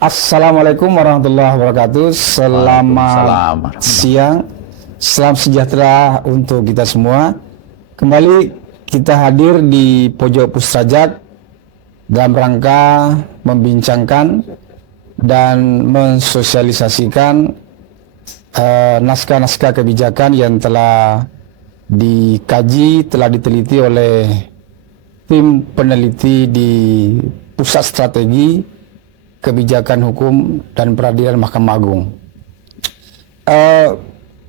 Assalamualaikum warahmatullahi wabarakatuh. Selamat siang, salam sejahtera untuk kita semua. Kembali kita hadir di Pojok Pustrajat dalam rangka membincangkan dan mensosialisasikan naskah-naskah kebijakan yang telah dikaji, telah diteliti oleh tim peneliti di Pusat Strategi Kebijakan Hukum dan Peradilan Mahkamah Agung.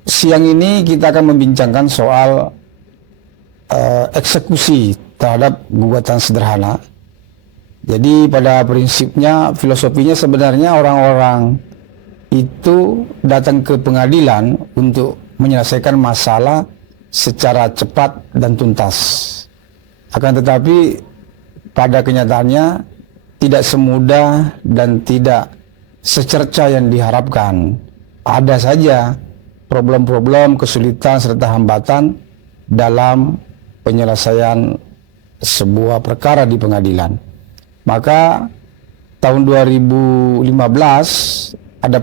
Siang ini kita akan membincangkan soal eksekusi terhadap gugatan sederhana. Jadi pada prinsipnya, filosofinya sebenarnya orang-orang itu datang ke pengadilan untuk menyelesaikan masalah secara cepat dan tuntas. Akan tetapi pada kenyataannya tidak semudah dan tidak secerca yang diharapkan. Ada saja problem-problem, kesulitan serta hambatan dalam penyelesaian sebuah perkara di pengadilan. Maka tahun 2015 ada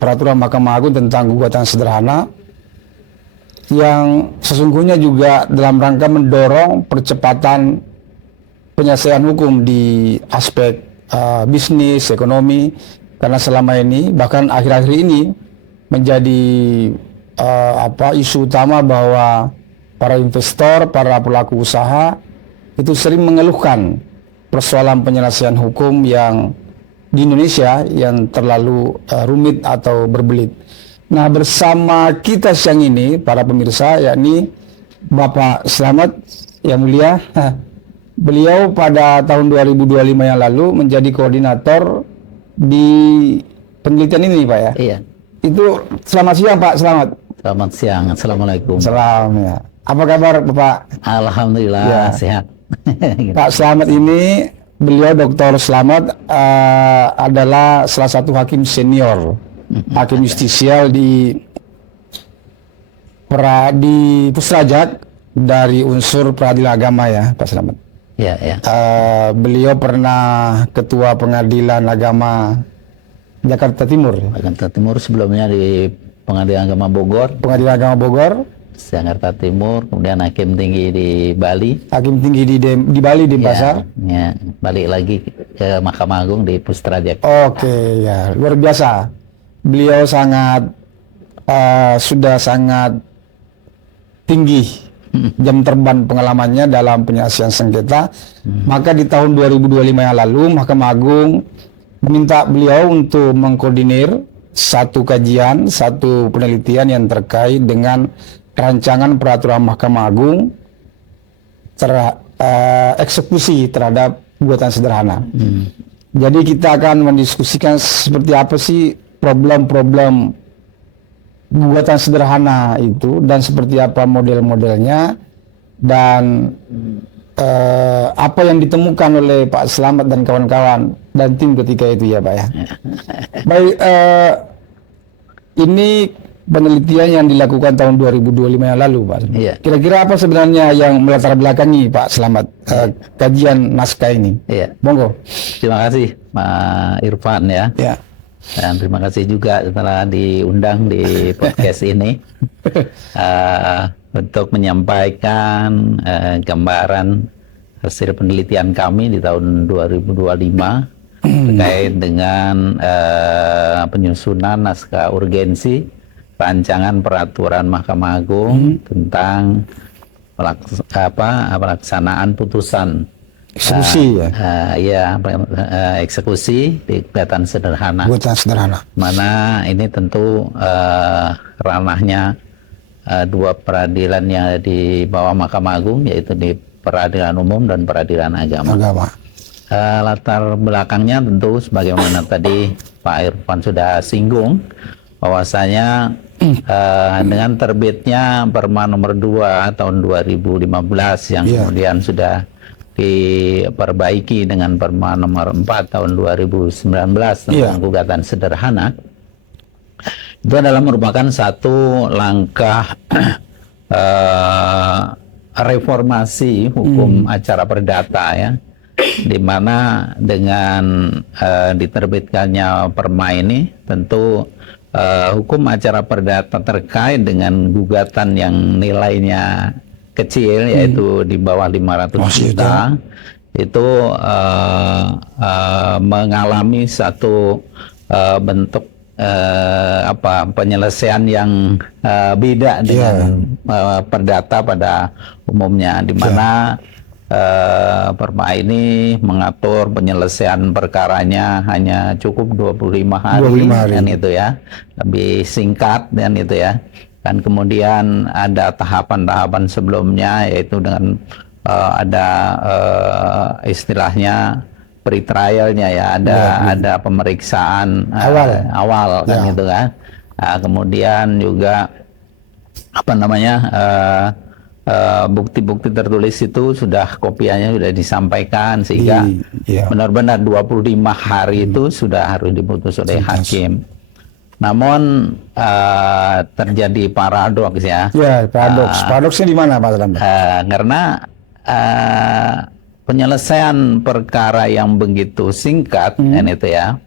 peraturan Mahkamah Agung tentang gugatan sederhana yang sesungguhnya juga dalam rangka mendorong percepatan penyelesaian hukum di aspek bisnis, ekonomi, karena selama ini bahkan akhir-akhir ini menjadi isu utama bahwa para investor, para pelaku usaha itu sering mengeluhkan persoalan penyelesaian hukum yang di Indonesia yang terlalu rumit atau berbelit. Nah, bersama kita siang ini para pemirsa, yakni Bapak Slamet yang mulia. Beliau pada tahun 2025 yang lalu menjadi koordinator di penelitian ini, Pak ya? Iya. Itu selamat siang, Pak. Selamat siang. Assalamualaikum. Salam ya. Apa kabar, Bapak? Alhamdulillah Ya. sehat. Pak Slamet ini, beliau Dr. Slamet adalah salah satu hakim senior, hakim justisial di Pustrajat dari unsur peradilan agama ya, Pak Slamet. Ya, ya. Beliau pernah ketua pengadilan agama Jakarta Timur. Jakarta Timur, sebelumnya di Pengadilan Agama Bogor. Pengadilan agama Bogor. Jakarta Timur, kemudian hakim tinggi di Bali. Hakim tinggi di Bali, di Pasar. Ya, balik lagi ke Mahkamah Agung di Pustrajat. Oke, ya, luar biasa. Beliau sudah sangat tinggi jam terbang pengalamannya dalam penyelesaian sengketa. Maka di tahun 2025 yang lalu Mahkamah Agung meminta beliau untuk mengkoordinir satu kajian, satu penelitian yang terkait dengan rancangan peraturan Mahkamah Agung eksekusi terhadap gugatan sederhana. Jadi kita akan mendiskusikan seperti apa sih problem-problem gugatan sederhana itu dan seperti apa model-modelnya dan apa yang ditemukan oleh Pak Slamet dan kawan-kawan dan tim ketika itu ya, Pak ya. Baik, ini penelitian yang dilakukan tahun 2025 yang lalu, Pak. Iya. Kira-kira apa sebenarnya yang melatar belakangi Pak Slamet kajian naskah ini? Iya. Monggo. Terima kasih Pak Irfan ya. Ya. Dan terima kasih juga telah diundang di podcast ini untuk menyampaikan gambaran hasil penelitian kami di tahun 2025 terkait dengan penyusunan naskah urgensi rancangan peraturan Mahkamah Agung tentang pelaksanaan putusan Eksekusi eksekusi di gugatan sederhana. Gugatan sederhana. Mana ini tentu ranahnya dua peradilan yang di bawah Mahkamah Agung, yaitu di Peradilan Umum dan Peradilan Agama. Latar belakangnya tentu sebagaimana tadi Pak Irfan sudah singgung, bahwasanya dengan terbitnya Perma nomor 2 tahun 2015 yang kemudian sudah diperbaiki dengan Perma nomor 4 tahun 2019 tentang gugatan sederhana, itu adalah merupakan satu langkah reformasi hukum acara perdata ya, di mana dengan diterbitkannya Perma ini tentu hukum acara perdata terkait dengan gugatan yang nilainya kecil yaitu di bawah 500 juta itu mengalami satu bentuk penyelesaian yang beda dengan perdata pada umumnya, di mana Perma ini mengatur penyelesaian perkaranya hanya cukup 25 hari. Dan itu ya lebih singkat dan itu ya, dan kemudian ada tahapan-tahapan sebelumnya yaitu dengan ada istilahnya pre-trialnya ya, ada pemeriksaan awal kan gitu kan. Nah, kemudian juga bukti-bukti tertulis itu sudah kopiannya sudah disampaikan sehingga benar-benar 25 hari itu sudah harus diputus oleh hakim. Namun terjadi paradoks ya. Ya, paradoksnya di mana Pak Selamat? Karena penyelesaian perkara yang begitu singkat kan itu ya.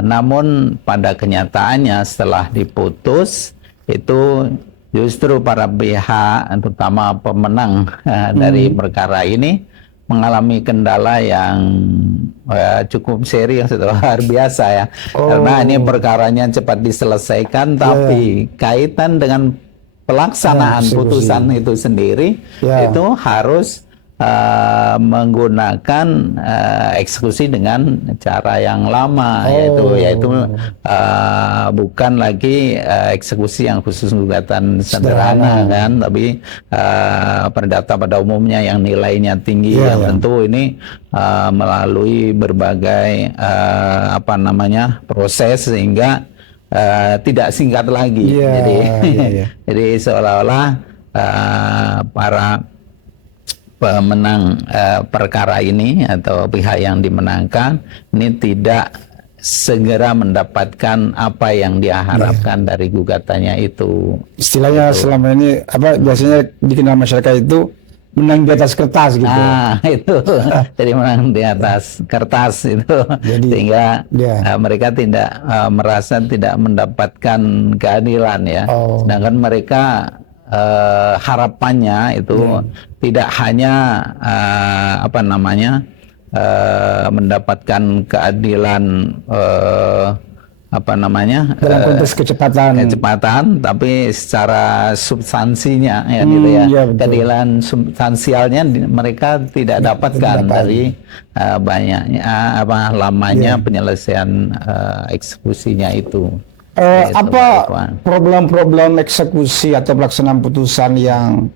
Namun pada kenyataannya setelah diputus itu justru para pihak terutama pemenang dari perkara ini mengalami kendala yang cukup serius, luar biasa ya. Karena ini perkaranya cepat diselesaikan tapi kaitan dengan pelaksanaan putusan itu sendiri itu harus menggunakan eksekusi dengan cara yang lama, yaitu bukan lagi eksekusi yang khusus gugatan sederhana kan, tapi perdata pada umumnya yang nilainya tinggi yang tentu ini melalui berbagai proses sehingga tidak singkat lagi. Jadi seolah-olah para pemenang perkara ini atau pihak yang dimenangkan ini tidak segera mendapatkan apa yang dia harapkan dari gugatannya itu. Istilahnya selama ini biasanya dikenal masyarakat itu menang di atas kertas gitu. Itu jadi menang di atas kertas itu. Sehingga mereka tidak merasa tidak mendapatkan keadilan ya. Sedangkan mereka harapannya itu tidak hanya mendapatkan keadilan dalam konteks kecepatan, tapi secara substansinya ya gitu ya, keadilan substansialnya mereka tidak dapatkan dari banyaknya lamanya penyelesaian eksekusinya itu. Apa problem-problem eksekusi atau pelaksanaan putusan yang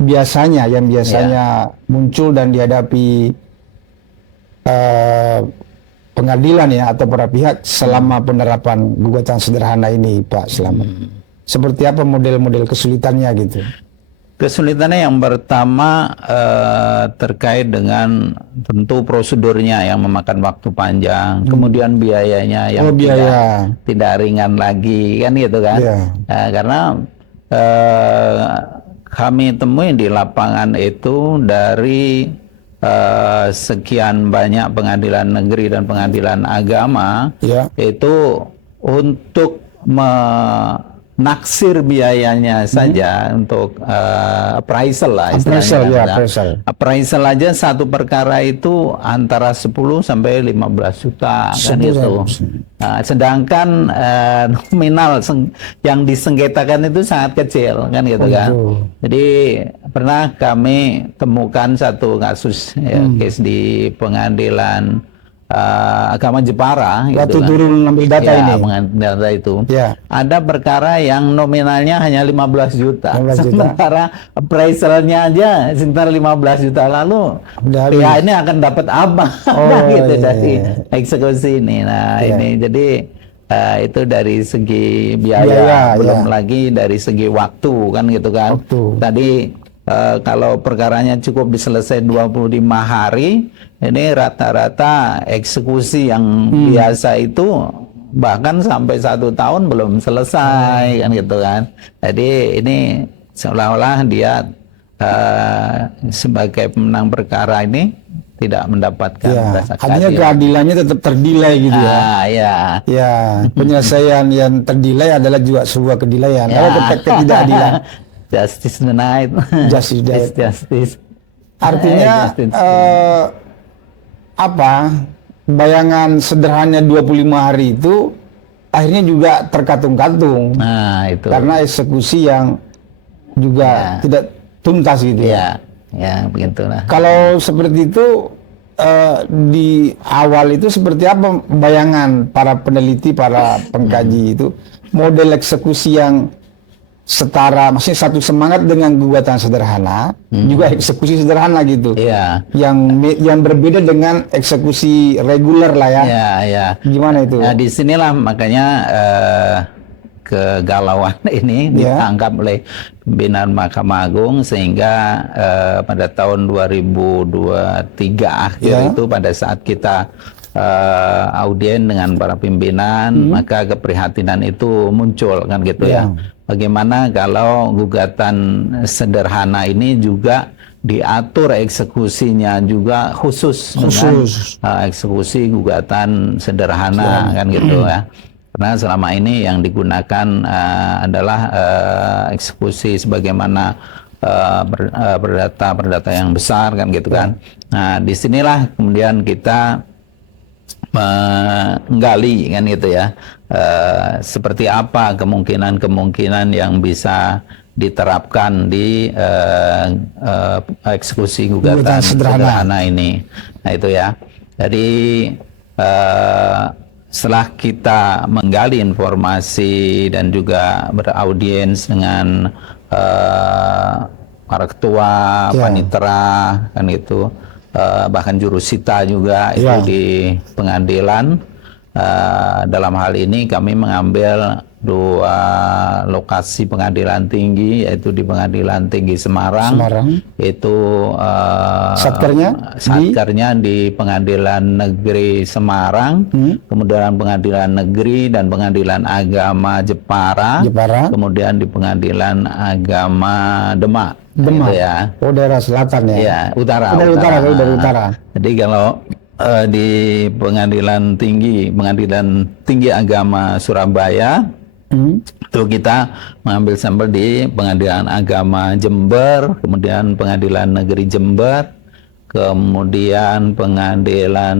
biasanya muncul dan dihadapi pengadilan ya atau para pihak selama penerapan gugatan sederhana ini Pak Selamat? Seperti apa model-model kesulitannya gitu? Kesulitannya yang pertama terkait dengan tentu prosedurnya yang memakan waktu panjang, kemudian biayanya yang tidak ringan lagi kan gitu kan. Karena kami temui di lapangan itu dari sekian banyak pengadilan negeri dan pengadilan agama itu untuk naksir biayanya saja untuk appraisal lah istilahnya. Appraisal aja satu perkara itu antara 10 sampai 15 juta kan gitu. Sedangkan nominal yang disengketakan itu sangat kecil kan gitu kan. Jadi pernah kami temukan satu kasus case di pengadilan agama Jepara waktu gitu turun ambil data ini data itu ada perkara yang nominalnya hanya 15 juta sementara appraisalnya aja sekitar 15 juta lalu ini akan dapat apa gitu dari eksekusi ini. Ini jadi itu dari segi biaya belum lagi dari segi waktu kan gitu kan. Tadi kalau perkaranya cukup diselesaikan 25 hari, ini rata-rata eksekusi yang biasa itu bahkan sampai 1 tahun belum selesai kan gitu kan. Jadi ini seolah-olah dia sebagai pemenang perkara ini tidak mendapatkan Ya, rasa artinya keadilan. keadilannya tetap terdelay gitu ya. Ya. Ya, penyelesaian yang terdelay adalah juga sebuah kedilaian. Ya. Kalau ketidakadilan, Justice denied. justice Is denied. justice. Artinya Justice denied. apa? Bayangan sederhana 25 hari itu akhirnya juga terkatung-katung Nah, itu. karena eksekusi yang juga tidak tuntas gitu ya. Ya, begitulah. Kalau seperti itu di awal itu seperti apa bayangan para peneliti, para pengkaji itu model eksekusi yang setara, maksudnya satu semangat dengan gugatan sederhana, juga eksekusi sederhana gitu. Iya. Yang berbeda dengan eksekusi reguler lah ya. Ya. Gimana itu? Nah, disinilah makanya kegalauan ini ditangkap oleh pimpinan Mahkamah Agung sehingga pada tahun 2023 akhir itu pada saat kita audien dengan para pimpinan, maka keprihatinan itu muncul kan gitu ya. Bagaimana kalau gugatan sederhana ini juga diatur eksekusinya juga khusus. Dengan eksekusi gugatan sederhana kan gitu ya. Karena selama ini yang digunakan adalah eksekusi sebagaimana perdata yang besar kan gitu kan. Nah, disinilah kemudian kita menggali kan gitu ya, seperti apa kemungkinan yang bisa diterapkan di eksekusi gugatan sederhana ini. Nah itu ya. Jadi setelah kita menggali informasi dan juga beraudiens dengan para ketua, panitera kan itu, bahkan jurusita juga itu di pengadilan. Dalam hal ini kami mengambil 2 lokasi pengadilan tinggi, yaitu di Pengadilan Tinggi Semarang. Itu satkernya di Pengadilan Negeri Semarang, kemudian Pengadilan Negeri dan Pengadilan Agama Jepara. Kemudian di Pengadilan Agama Demak. Demak gitu ya. Oh, daerah selatan ya. Ya, utara. Dari utara. Jadi kalau di Pengadilan Tinggi Agama Surabaya, itu kita mengambil sampel di Pengadilan Agama Jember, kemudian Pengadilan Negeri Jember, kemudian Pengadilan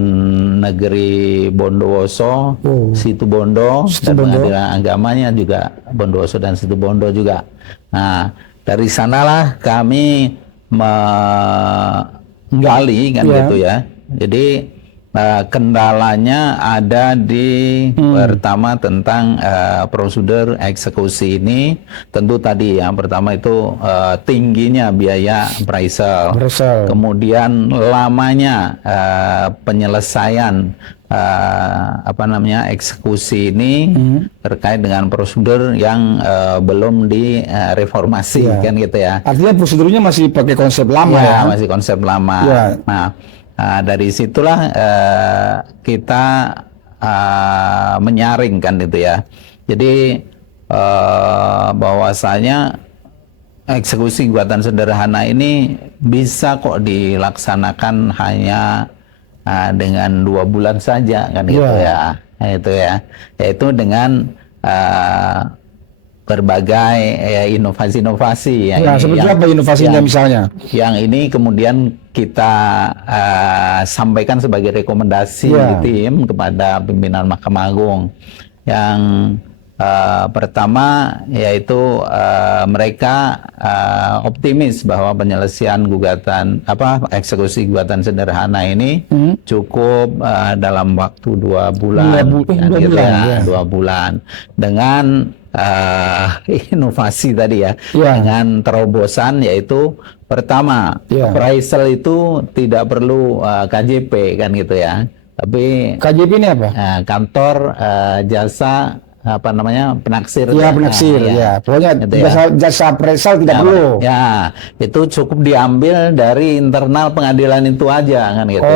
Negeri Bondowoso, Situbondo, dan Pengadilan Agamanya juga Bondowoso dan Situbondo juga. Nah, dari sanalah kami menggali kan gitu ya. Jadi kendalanya ada di pertama tentang prosedur eksekusi ini. Tentu tadi yang pertama itu tingginya biaya appraisal. Kemudian lamanya penyelesaian eksekusi ini terkait dengan prosedur yang belum direformasi kan gitu ya. Artinya prosedurnya masih pakai konsep lama ya? Masih konsep lama. Nah, dari situlah kita menyaring kan itu ya. Jadi bahwasanya eksekusi gugatan sederhana ini bisa kok dilaksanakan hanya dengan 2 bulan saja kan gitu ya. Nah, itu ya. Yaitu dengan berbagai inovasi-inovasi seperti apa inovasinya misalnya? Yang ini kemudian kita sampaikan sebagai rekomendasi di tim kepada pimpinan Mahkamah Agung. Yang pertama yaitu mereka optimis bahwa penyelesaian eksekusi gugatan sederhana ini cukup dalam waktu 2 bulan, 2 bulan dengan inovasi tadi ya, dengan terobosan yaitu pertama appraisal itu tidak perlu KJP kan gitu ya, tapi KJP ini apa? Kantor jasa penaksir. Penaksir pokoknya gitu jasa appraisal tidak perlu. Itu cukup diambil dari internal pengadilan itu aja kan gitu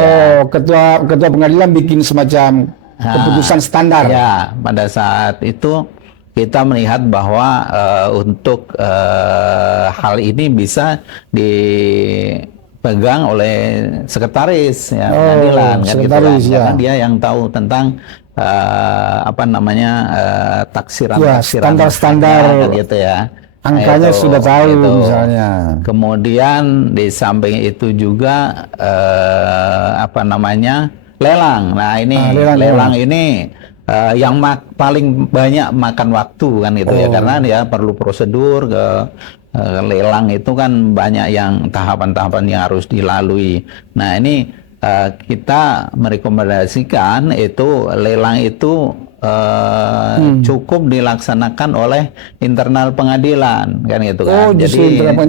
ketua pengadilan bikin semacam keputusan standar. Pada saat itu kita melihat bahwa untuk hal ini bisa dipegang oleh sekretaris ya pengadilan kan gitu kan. Karena dia yang tahu tentang taksiran standar-standar kan gitu ya. Angkanya sudah tahu misalnya. Kemudian di samping itu juga lelang. Nah ini lelang ini yang paling banyak makan waktu kan gitu ya, karena dia perlu prosedur ke lelang itu kan banyak yang tahapan-tahapan yang harus dilalui. Nah ini kita merekomendasikan itu lelang itu cukup dilaksanakan oleh internal pengadilan kan gitu kan. Jadi cukup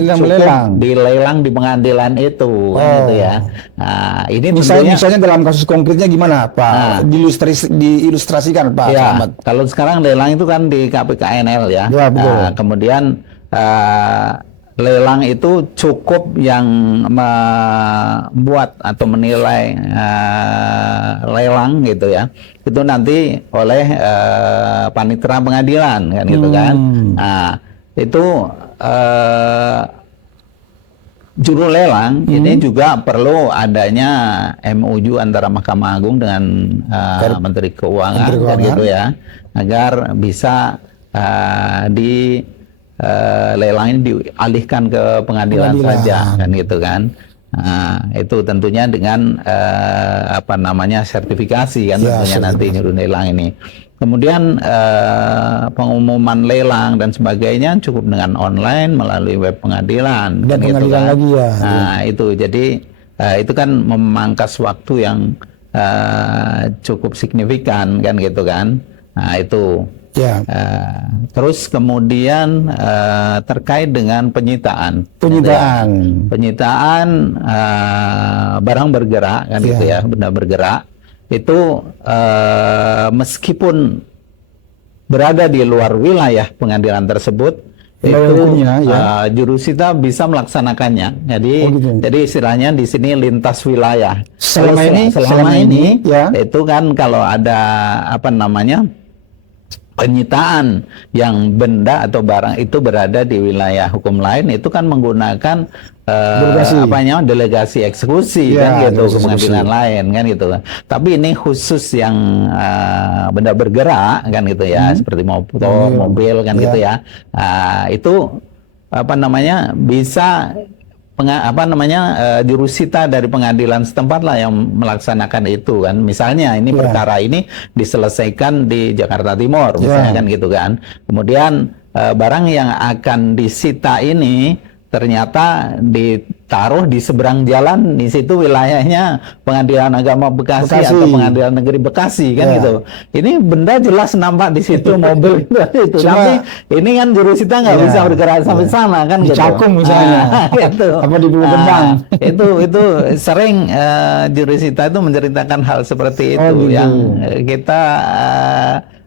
dilelang di pengadilan itu kan gitu ya. Nah, ini misalnya dalam kasus konkretnya gimana Pak? Diilustrasikan Pak ya, Selamat. Kalau sekarang lelang itu kan di KPKNL ya. Betul. Kemudian lelang itu cukup yang membuat atau menilai lelang gitu ya, itu nanti oleh panitera pengadilan kan gitu kan. Nah itu juru lelang ini juga perlu adanya MOU antara Mahkamah Agung dengan Menteri Keuangan kan gitu ya, agar bisa lelang ini dialihkan ke pengadilan saja kan gitu kan. Nah, itu tentunya dengan sertifikasi kan tentunya nanti nyuruh lelang ini. Kemudian pengumuman lelang dan sebagainya cukup dengan online melalui web pengadilan dan kan pengadilan gitu kan. lagi ya. Nah, itu jadi itu kan memangkas waktu yang cukup signifikan kan gitu kan. Nah, itu ya. Terus kemudian terkait dengan penyitaan barang bergerak kan gitu ya, benda bergerak itu meskipun berada di luar wilayah pengadilan tersebut itu jurusita bisa melaksanakannya. Jadi istilahnya di sini lintas wilayah. Selama ini itu kan kalau ada penyitaan yang benda atau barang itu berada di wilayah hukum lain, itu kan menggunakan delegasi eksekusi kan gitu ke pengadilan lain kan gitu. Tapi ini khusus yang benda bergerak kan gitu ya, seperti mobil kan gitu ya. Itu bisa jurusita dari pengadilan setempat lah yang melaksanakan itu kan. Misalnya ini perkara ini diselesaikan di Jakarta Timur misalnya kan gitu kan. Kemudian barang yang akan disita ini ternyata ditaruh di seberang jalan, di situ wilayahnya Pengadilan Agama Bekasi atau Pengadilan Negeri Bekasi kan gitu. Ini benda jelas nampak di situ mobil itu. Tapi ini kan jurusita nggak bisa bergerak sampai sana kan gitu. Cakung misalnya. Gitu. Apa di Pulau Kembang. Itu sering jurusita itu menceritakan hal seperti itu yang kita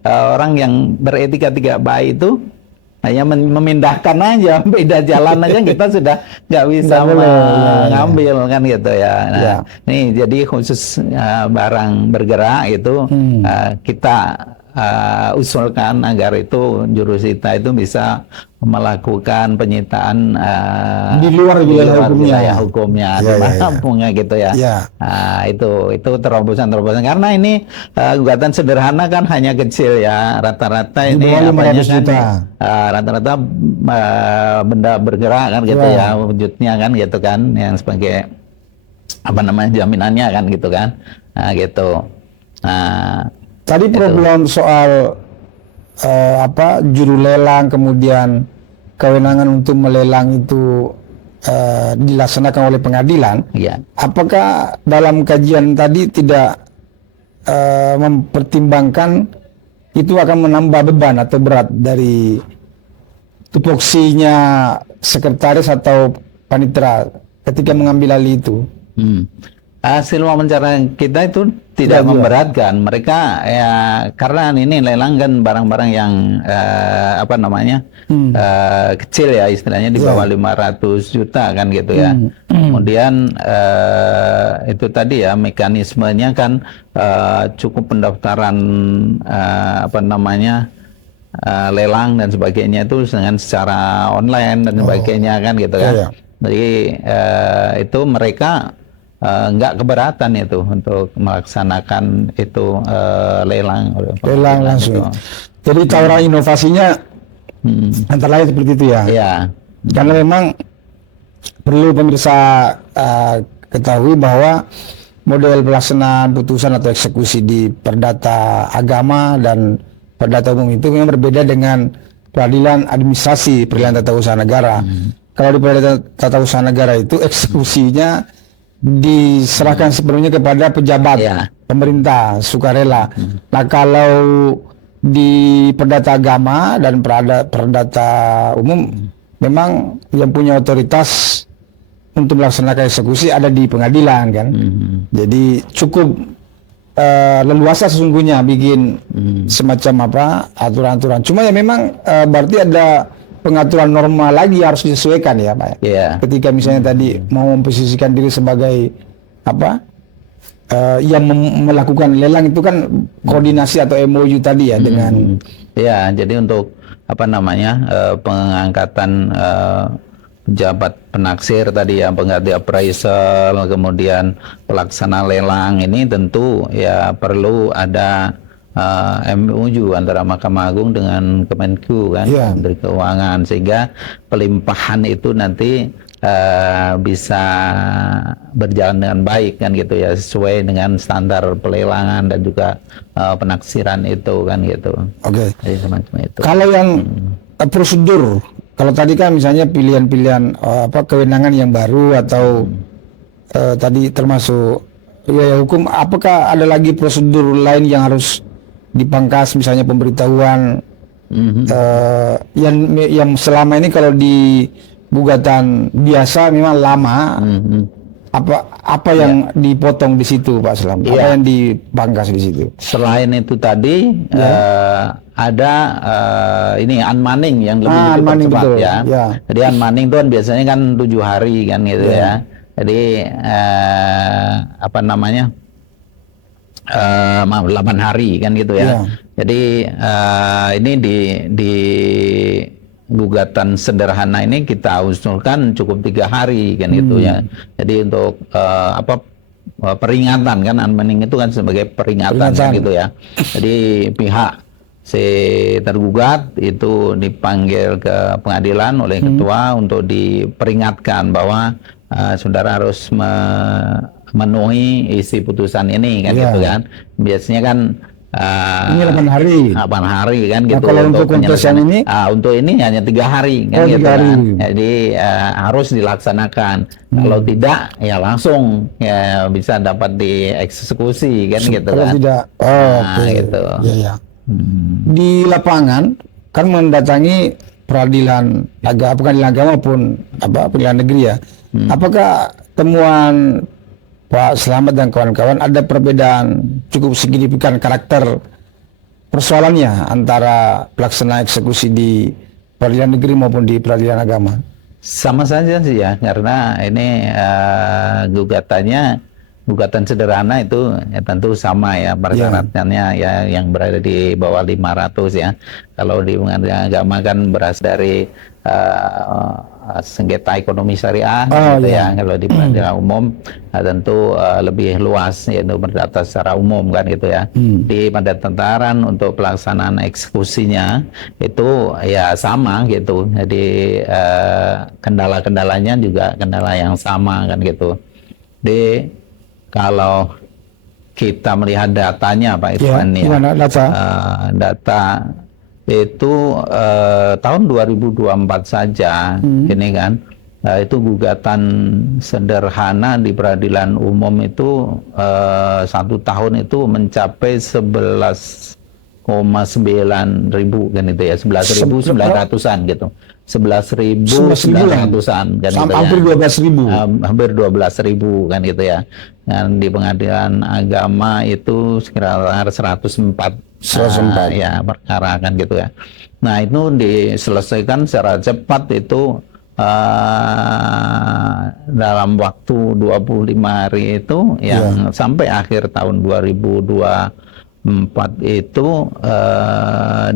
orang yang beretika tidak baik itu hanya memindahkan aja, beda jalan aja kita sudah nggak bisa mengambil kan gitu ya. Nah, ini jadi khusus barang bergerak itu kita usulkan agar itu jurusita itu bisa melakukan penyitaan di luar wilayah hukumnya, dimanapun gitu ya. Nah, itu terobosan karena ini gugatan sederhana kan hanya kecil ya, rata-rata ini rata-rata benda bergerak kan gitu ya, wujudnya kan gitu kan, yang sebagai jaminannya kan gitu kan. Nah, gitu. Nah, tadi problem soal juru lelang, kemudian kewenangan untuk melelang itu dilaksanakan oleh pengadilan. Apakah dalam kajian tadi tidak mempertimbangkan itu akan menambah beban atau berat dari tupoksinya sekretaris atau panitera ketika mengambil alih itu? Hasil wawancara kita itu tidak memberatkan mereka ya, karena ini lelang kan barang-barang yang kecil ya, istilahnya di bawah 500 juta kan gitu ya. Kemudian itu tadi ya, mekanismenya kan cukup pendaftaran lelang dan sebagainya itu dengan secara online dan sebagainya kan gitu kan. Jadi itu mereka nggak keberatan itu untuk melaksanakan itu lelang langsung. itu. Jadi tawaran inovasinya antara lain seperti itu ya. Iya. Karena memang perlu pemirsa ketahui bahwa model pelaksanaan putusan atau eksekusi di perdata agama dan perdata umum itu memang berbeda dengan peradilan administrasi, peradilan tata usaha negara. Kalau di peradilan tata usaha negara itu eksekusinya diserahkan sepenuhnya kepada pejabat pemerintah sukarela. Nah, kalau di perdata agama dan perdata umum memang yang punya otoritas untuk melaksanakan eksekusi ada di pengadilan kan. Jadi cukup leluasa sesungguhnya bikin semacam aturan-aturan. Cuma ya memang berarti ada pengaturan norma lagi harus disesuaikan ya Pak. Ketika misalnya tadi mau memposisikan diri sebagai yang melakukan lelang itu kan koordinasi atau MOU tadi ya dengan. Ya, jadi untuk pengangkatan pejabat penaksir tadi ya, pengganti appraisal, kemudian pelaksana lelang ini tentu ya perlu ada MOU antara Mahkamah Agung dengan Kemenku kan, Menteri Keuangan, sehingga pelimpahan itu nanti bisa berjalan dengan baik kan gitu ya, sesuai dengan standar pelelangan dan juga penaksiran itu kan gitu. Jadi semacam itu. Kalau yang prosedur, kalau tadi kan misalnya pilihan-pilihan kewenangan yang baru atau tadi termasuk wilayah hukum, apakah ada lagi prosedur lain yang harus dipangkas, misalnya pemberitahuan yang selama ini kalau di gugatan biasa memang lama, apa yang dipotong di situ Pak Selam? Apa yang dipangkas di situ? Selain itu tadi ada ini unmanning yang lebih cepat ya. Jadi unmanning itu kan biasanya kan 7 hari kan gitu ya. Jadi 8 hari kan gitu ya. Jadi ini di gugatan sederhana ini kita usulkan cukup 3 hari kan gitu ya. Jadi untuk peringatan kan, unmanning itu kan sebagai peringatan kan gitu ya. Jadi pihak si tergugat itu dipanggil ke pengadilan oleh ketua untuk diperingatkan bahwa saudara harus memenuhi isi putusan ini kan gitu kan. Biasanya kan ini 8 hari. 8 hari kan gitu. Kalau untuk penyelesaian ini? Untuk ini hanya 3 hari kan gitu kan. Jadi harus dilaksanakan. Kalau tidak ya langsung ya bisa dapat dieksekusi kan gitu kalau kan. Tidak. Gitu. Di lapangan kan mendatangi peradilan agama maupun pengadilan negeri ya. Apakah temuan Pak Slamet dan kawan-kawan ada perbedaan cukup signifikan karakter persoalannya antara pelaksana eksekusi di peradilan negeri maupun di peradilan agama? Sama saja sih ya, karena ini gugatan sederhana itu ya tentu sama ya persyaratannya ya, yang berada di bawah 500 ya. Kalau di pengadilan agama kan berasal dari sengketa ekonomi syariah gitu ya. Kalau di pengadilan umum tentu lebih luas, yaitu perdata secara umum kan gitu ya. Di pada tataran untuk pelaksanaan eksekusinya itu ya sama gitu. Jadi kendala-kendalanya juga kendala yang sama kan gitu. Di kalau kita melihat datanya Pak Irfan data itu tahun 2024 saja ini kan itu gugatan sederhana di peradilan umum itu 1 tahun itu mencapai 11,9 ribu kan itu ya, 11.900-an gitu, 11.900-an kan gitu ya. Hampir 12.000. Hampir 12.000 kan gitu ya. Dan di pengadilan agama itu sekitar 104 ya perkara kan gitu ya. Nah itu diselesaikan secara cepat itu dalam waktu 25 hari itu yang sampai akhir tahun 2024 itu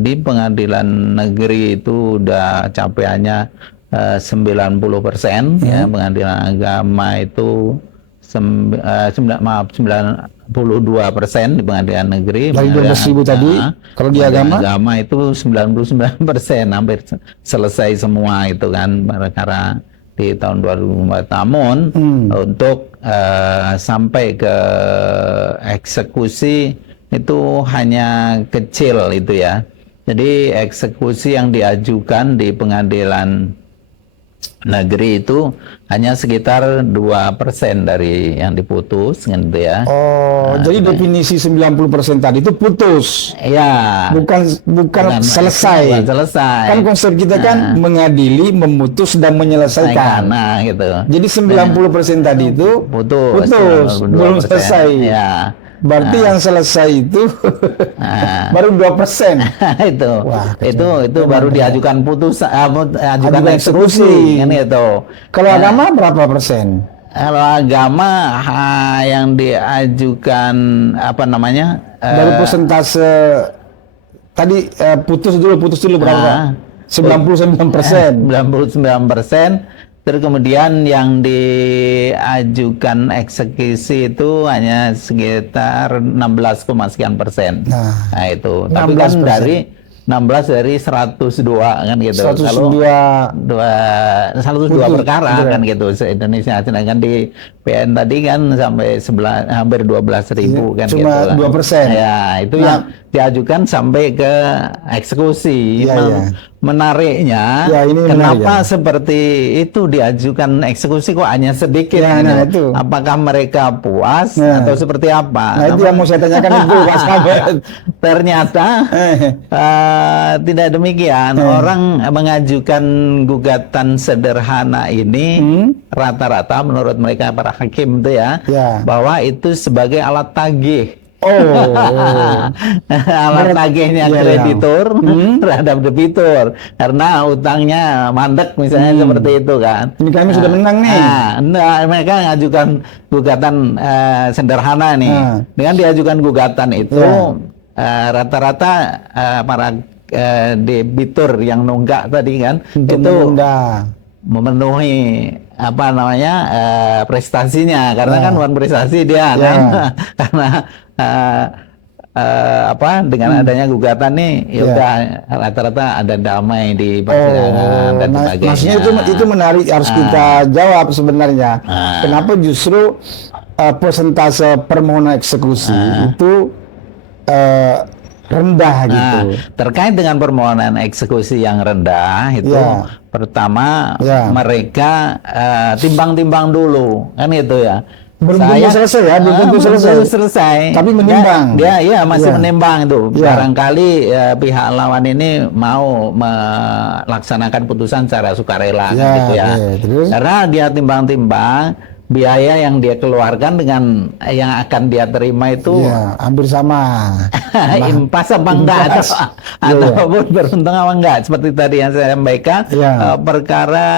di pengadilan negeri itu udah capaiannya 90%, ya, pengadilan agama itu 92% di pengadilan negeri. Dari 12.000 tadi, kalau di agama? Agama itu 99%, hampir selesai semua itu kan perkara di tahun 2004. Namun untuk sampai ke eksekusi itu hanya kecil itu ya. Jadi eksekusi yang diajukan di pengadilan negeri itu hanya sekitar 2% dari yang diputus gitu ya. Oh, jadi definisi 90% tadi itu putus. Ya. Bukan selesai. Bukan selesai. Kan konsep kita kan mengadili, memutus dan menyelesaikan. Nah, gitu. Jadi 90% tadi itu putus. Belum selesai. Ya. Berarti yang selesai itu baru 2%. itu. Wah, itu baru diajukan ajukan eksekusi kan itu. Kalau agama berapa persen? Kalau agama yang diajukan apa namanya? Dari persentase tadi putus dulu berapa? 99%. 99%. Terus kemudian yang diajukan eksekusi itu hanya sekitar 16, sekian persen. Nah itu. Tapi kan dari 16 dari 102 kan gitu. 102 perkara kan gitu se-Indonesia. Sedangkan di PN tadi kan sampai hampir 12.000 kan gitu. Cuma 2%. Ya, itu yang diajukan sampai ke eksekusi. Menariknya, kenapa seperti itu diajukan eksekusi kok hanya sedikit? Itu. Apakah mereka puas atau seperti apa? Nah, itu yang mau saya tanyakan itu, Pak Sahabat. Ternyata tidak demikian. Orang mengajukan gugatan sederhana ini rata-rata menurut mereka para hakim itu bahwa itu sebagai alat tagih. Alat tagihnya kreditur terhadap debitur karena utangnya mandek misalnya seperti itu kan. Ini kami sudah menang nih. Mereka mengajukan gugatan sederhana nih. Dengan diajukan gugatan itu rata-rata para debitur yang nunggak tadi kan itu memenuhi apa namanya prestasinya karena kan bukan prestasi dia kan karena dengan adanya gugatan nih ya udah rata-rata ada damai di persidangan dan sebagainya. Maksudnya itu menarik harus kita jawab sebenarnya. Kenapa justru persentase permohonan eksekusi itu rendah gitu. Terkait dengan permohonan eksekusi yang rendah itu pertama mereka timbang-timbang dulu kan gitu ya. Belum tentu selesai. Tapi menimbang. Dia masih menimbang itu. Barangkali pihak lawan ini mau melaksanakan putusan secara sukarela gitu ya. Karena dia timbang-timbang biaya yang dia keluarkan dengan yang akan dia terima itu hampir sama. Impas apa enggak ataupun beruntung apa enggak seperti tadi yang saya sampaikan perkara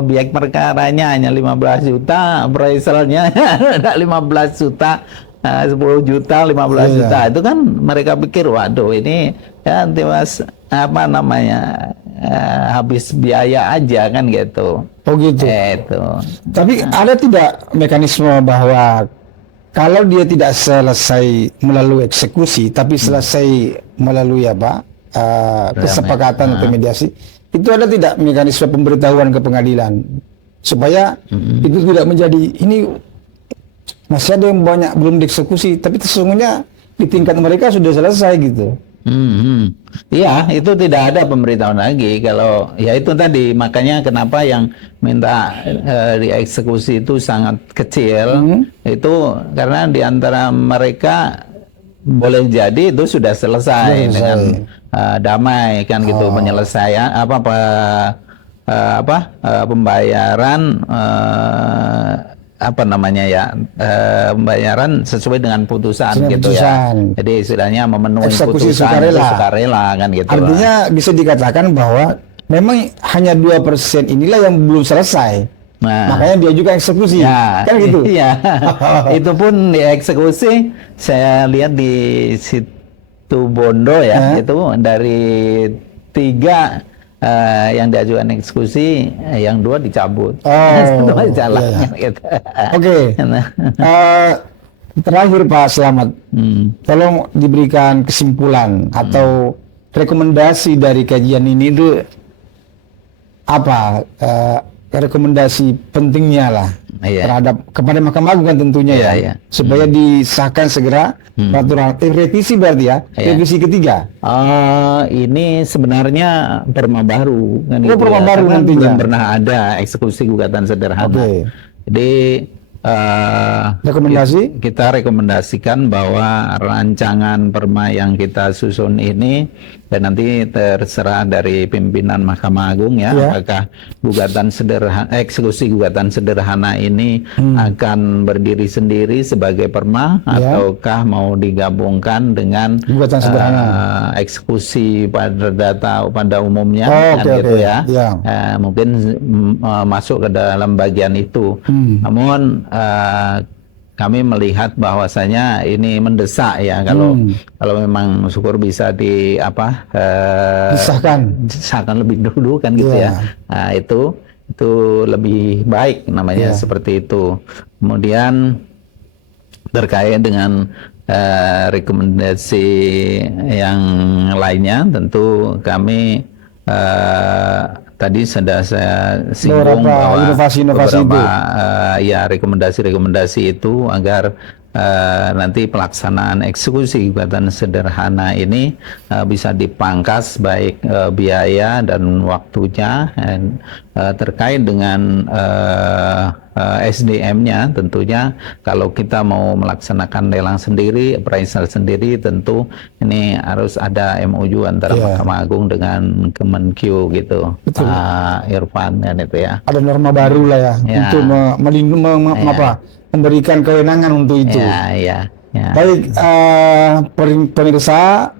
objek perkaranya hanya 15 juta, appraisalnya ada 15 juta, 10 juta, 15 juta. Itu kan mereka pikir waduh ini ya tiwas apa namanya habis biaya aja kan gitu. Oh gitu. Tapi ada tidak mekanisme bahwa kalau dia tidak selesai melalui eksekusi, tapi selesai melalui kesepakatan atau mediasi, itu ada tidak mekanisme pemberitahuan ke pengadilan supaya itu tidak menjadi ini masih ada yang banyak belum dieksekusi, tapi sesungguhnya di tingkat mereka sudah selesai gitu. Iya, itu tidak ada pemberitahuan lagi. Kalau ya itu tadi makanya kenapa yang minta dieksekusi itu sangat kecil. Itu karena di antara mereka boleh jadi itu sudah selesai dengan damai kan gitu penyelesaian pembayaran pembayaran sesuai dengan putusan gitu ya. Jadi istilahnya memenuhi eksekusi putusan sukarela kan gitu. Artinya bisa dikatakan bahwa memang hanya 2% inilah yang belum selesai. Makanya dia juga eksekusi. Kan gitu. Iya. Itu pun dieksekusi saya lihat di situ Bondo ya, itu dari 3 yang diajukan eksekusi, yang 2 dicabut. Oh, jalannya iya. gitu. Oke. Terakhir Pak Slamet, tolong diberikan kesimpulan atau rekomendasi dari kajian ini itu apa? Rekomendasi pentingnya lah terhadap kepada Mahkamah Agung kan tentunya supaya disahkan segera peraturan revisi berarti ya, revisi ketiga. Ini sebenarnya perma baru kan, perma baru nantinya. Belum pernah ada eksekusi gugatan sederhana. Jadi kita rekomendasikan bahwa rancangan perma yang kita susun ini, dan nanti terserah dari pimpinan Mahkamah Agung apakah gugatan sederhana, eksekusi gugatan sederhana ini akan berdiri sendiri sebagai perma ataukah mau digabungkan dengan gugatan sederhana, eksekusi pada umumnya, mungkin masuk ke dalam bagian itu. Namun kami melihat bahwasanya ini mendesak ya, kalau memang syukur bisa disahkan lebih dulu kan gitu ya. Nah, itu lebih baik namanya seperti itu. Kemudian terkait dengan rekomendasi yang lainnya, tentu kami tadi sudah saya singgung bahwa beberapa rekomendasi itu agar nanti pelaksanaan eksekusi gugatan sederhana ini bisa dipangkas baik biaya dan waktunya, dan terkait dengan SDM-nya tentunya kalau kita mau melaksanakan lelang sendiri, appraisal sendiri, tentu ini harus ada MOU antara Mahkamah Agung dengan Kemenkyu gitu. Pak Irfan kan itu ya. Ada norma baru lah untuk memberikan kewenangan untuk itu. Baik, pemirsa,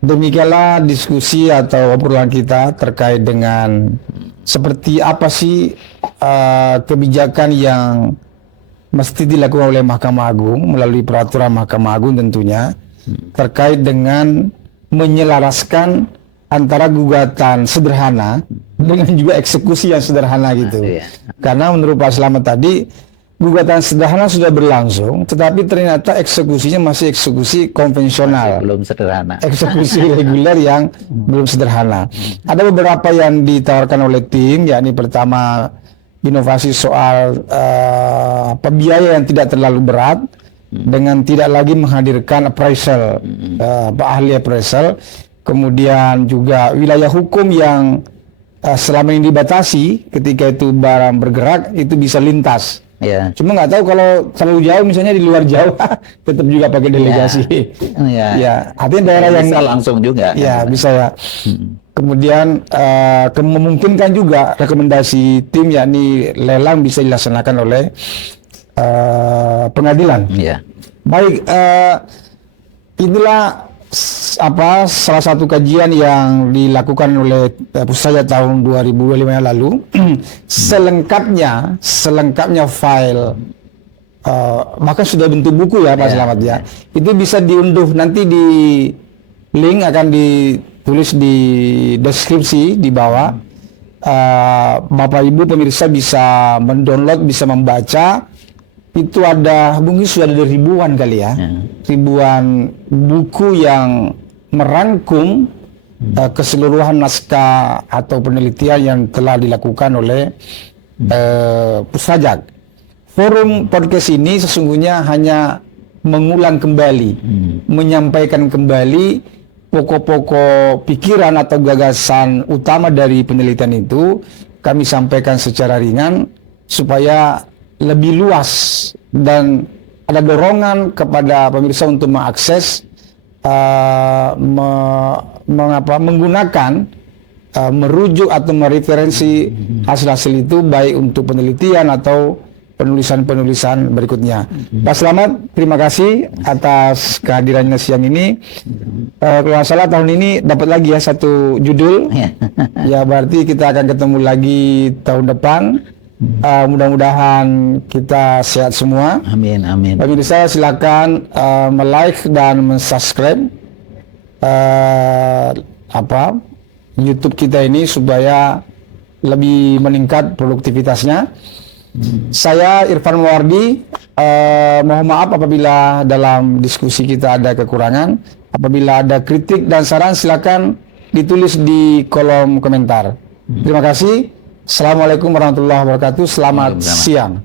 demikianlah diskusi atau obrolan kita terkait dengan seperti apa sih kebijakan yang mesti dilakukan oleh Mahkamah Agung melalui peraturan Mahkamah Agung tentunya terkait dengan menyelaraskan antara gugatan sederhana dengan juga eksekusi yang sederhana gitu. Karena menurut Pak Slamet tadi, gugatan sederhana sudah berlangsung, tetapi ternyata eksekusinya masih eksekusi konvensional, belum sederhana. Eksekusi reguler yang belum sederhana. Ada beberapa yang ditawarkan oleh tim, yakni pertama inovasi soal biaya yang tidak terlalu berat, dengan tidak lagi menghadirkan appraisal, ahli appraisal. Kemudian juga wilayah hukum yang selama ini dibatasi, ketika itu barang bergerak itu bisa lintas. Cuma nggak tahu kalau terlalu jauh, misalnya di luar Jawa, tetap juga pakai delegasi. Artinya daerah yang bisa langsung juga. Bisa ya. Kemudian memungkinkan juga rekomendasi tim, yakni lelang bisa dilaksanakan oleh pengadilan. Baik, inilah salah satu kajian yang dilakukan oleh Pusat tahun 2025 yang lalu. selengkapnya file bahkan sudah bentuk buku ya Pak Slamet ya. Itu bisa diunduh nanti di link, akan ditulis di deskripsi di bawah. Bapak Ibu pemirsa bisa mendownload, bisa membaca. Itu ada, mungkin sudah ada ribuan kali ya, ribuan buku yang merangkum keseluruhan naskah atau penelitian yang telah dilakukan oleh Pusajak. Forum podcast ini sesungguhnya hanya mengulang kembali, menyampaikan kembali pokok-pokok pikiran atau gagasan utama dari penelitian itu. Kami sampaikan secara ringan supaya lebih luas, dan ada dorongan kepada pemirsa untuk mengakses, menggunakan, merujuk atau mereferensi hasil-hasil itu, baik untuk penelitian atau penulisan-penulisan berikutnya. Pak Slamet, terima kasih atas kehadirannya siang ini. Kalau nggak salah tahun ini dapat lagi ya satu judul. Ya berarti kita akan ketemu lagi tahun depan. Mudah-mudahan kita sehat semua. Amin, amin. Pemirsa silakan like dan subscribe YouTube kita ini supaya lebih meningkat produktivitasnya. Saya Irfan Mawardi, mohon maaf apabila dalam diskusi kita ada kekurangan. Apabila ada kritik dan saran silakan ditulis di kolom komentar. Terima kasih. Assalamualaikum warahmatullahi wabarakatuh. Selamat siang.